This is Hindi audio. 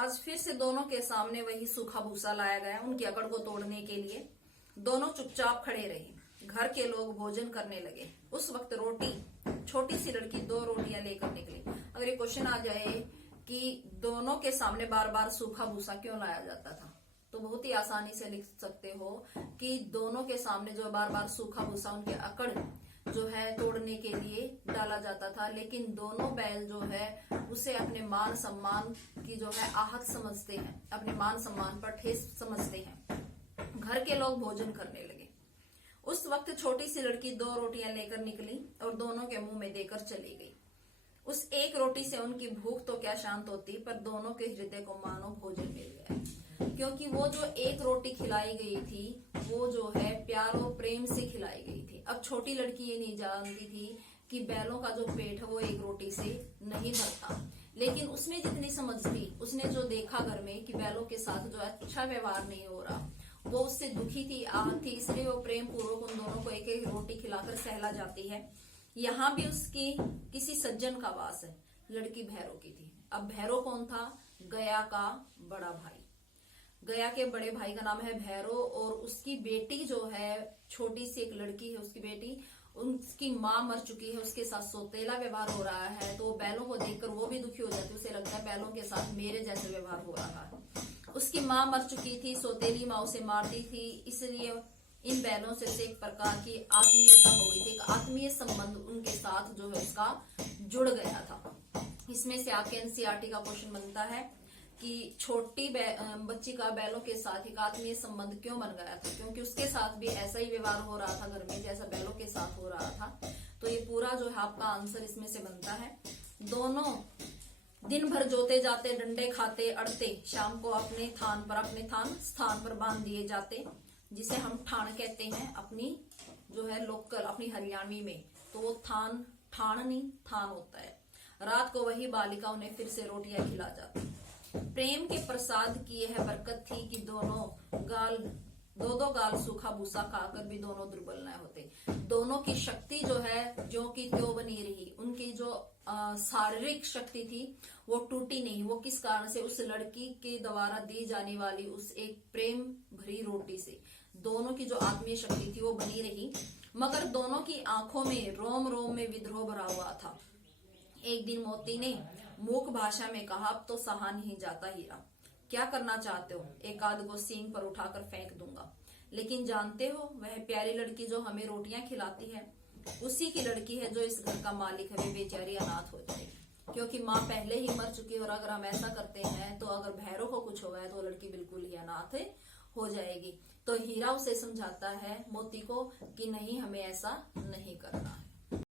आज फिर से दोनों के सामने वही सूखा भूसा लाया गया उनकी अकड़ को तोड़ने के लिए। दोनों चुपचाप खड़े रहे। घर के लोग भोजन करने लगे। उस वक्त रोटी, छोटी सी लड़की 2 रोटियां लेकर निकली। अगर ये क्वेश्चन आ जाए कि दोनों के सामने बार बार सूखा भूसा क्यों लाया जाता था, तो बहुत ही आसानी से लिख सकते हो कि दोनों के सामने जो बार बार सूखा भूसा उनके अकड़ जो है तोड़ने के लिए डाला जाता था। लेकिन दोनों बैल जो है उसे अपने मान सम्मान की जो है आहत समझते हैं, अपने मान सम्मान पर ठेस समझते हैं। घर के लोग भोजन करने लगे। उस वक्त छोटी सी लड़की 2 रोटियां लेकर निकली और दोनों के मुंह में देकर चली गई। उस एक रोटी से उनकी भूख तो क्या शांत होती, पर दोनों के हृदय को मानो भोजन मिल गया। क्योंकि वो जो एक रोटी खिलाई गई थी वो जो है प्यार और प्रेम से खिलाई गई थी। अब छोटी लड़की ये नहीं जानती थी कि बैलों का जो पेट है वो एक रोटी से नहीं भरता, लेकिन उसमें जितनी समझ थी, उसने जो देखा घर में कि बैलों के साथ जो अच्छा व्यवहार नहीं हो रहा, वो उससे दुखी थी, आहत थी। इसलिए वो प्रेम पूर्वक उन दोनों को एक एक रोटी खिलाकर सहला जाती है। यहाँ भी उसकी किसी सज्जन का वास है। लड़की भैरव की थी। अब भैरव कौन था? गया का बड़ा भाई। गया के बड़े भाई का नाम है भैरव और उसकी बेटी जो है, छोटी सी एक लड़की है उसकी बेटी, उसकी माँ मर चुकी है, उसके साथ सौतेला व्यवहार हो रहा है। तो बैलों को देखकर वो भी दुखी हो जाती है। उसे लगता है बैलों के साथ मेरे जैसे व्यवहार हो रहा है। उसकी माँ मर चुकी थी, सौतेली माँ उसे मारती थी, इसलिए इन बैलों से एक प्रकार की आत्मीयता हो गई थी। एक आत्मीय संबंध उनके साथ जो है उसका जुड़ गया था। इसमें से आपके एनसीईआरटी का क्वेश्चन बनता है कि छोटी बच्ची का बैलों के साथ एक आत्मीय संबंध क्यों बन गया था? क्योंकि उसके साथ भी ऐसा ही व्यवहार हो रहा था घर में जैसा बैलों के साथ हो रहा था। तो ये पूरा जो है आपका आंसर इसमें से बनता है। दोनों दिन भर जोते जाते, डंडे खाते, अड़ते, शाम को अपने थान स्थान पर बांध दिए जाते, जिसे हम ठाण कहते हैं अपनी जो है लोकल, अपनी हरियाणवी में। तो वो ठाण नहीं थान होता है। रात को वही बालिका उन्हें फिर से रोटियां खिला जाती। प्रेम के प्रसाद की यह बरकत थी कि दो गाल सूखा भूसा खाकर भी दोनों दुर्बल न होते। दोनों की शक्ति जो है जो की त्यों बनी रही। उनकी जो शारीरिक शक्ति थी वो टूटी नहीं। वो किस कारण से? उस लड़की के द्वारा दी जाने वाली उस एक प्रेम भरी रोटी से दोनों की जो आत्मीय शक्ति थी वो बनी रही। मगर दोनों की आंखों में रोम रोम में विद्रोह भरा हुआ था। एक दिन मोती ने मूक भाषा में कहा, अब तो सहा नहीं जाता हीरा, क्या करना चाहते हो? एक आध को सींग पर उठाकर फेंक दूंगा। लेकिन जानते हो, वह प्यारी लड़की जो हमें रोटियां खिलाती है उसी की लड़की है जो इस घर का मालिक है। वे बेचारी अनाथ हो जाएगी क्योंकि माँ पहले ही मर चुकी है। और अगर हम ऐसा करते हैं तो अगर भैरव को कुछ हुआ है तो लड़की बिल्कुल ही अनाथ हो जाएगी। तो हीरा उसे समझाता है मोती को कि नहीं, हमें ऐसा नहीं करना है।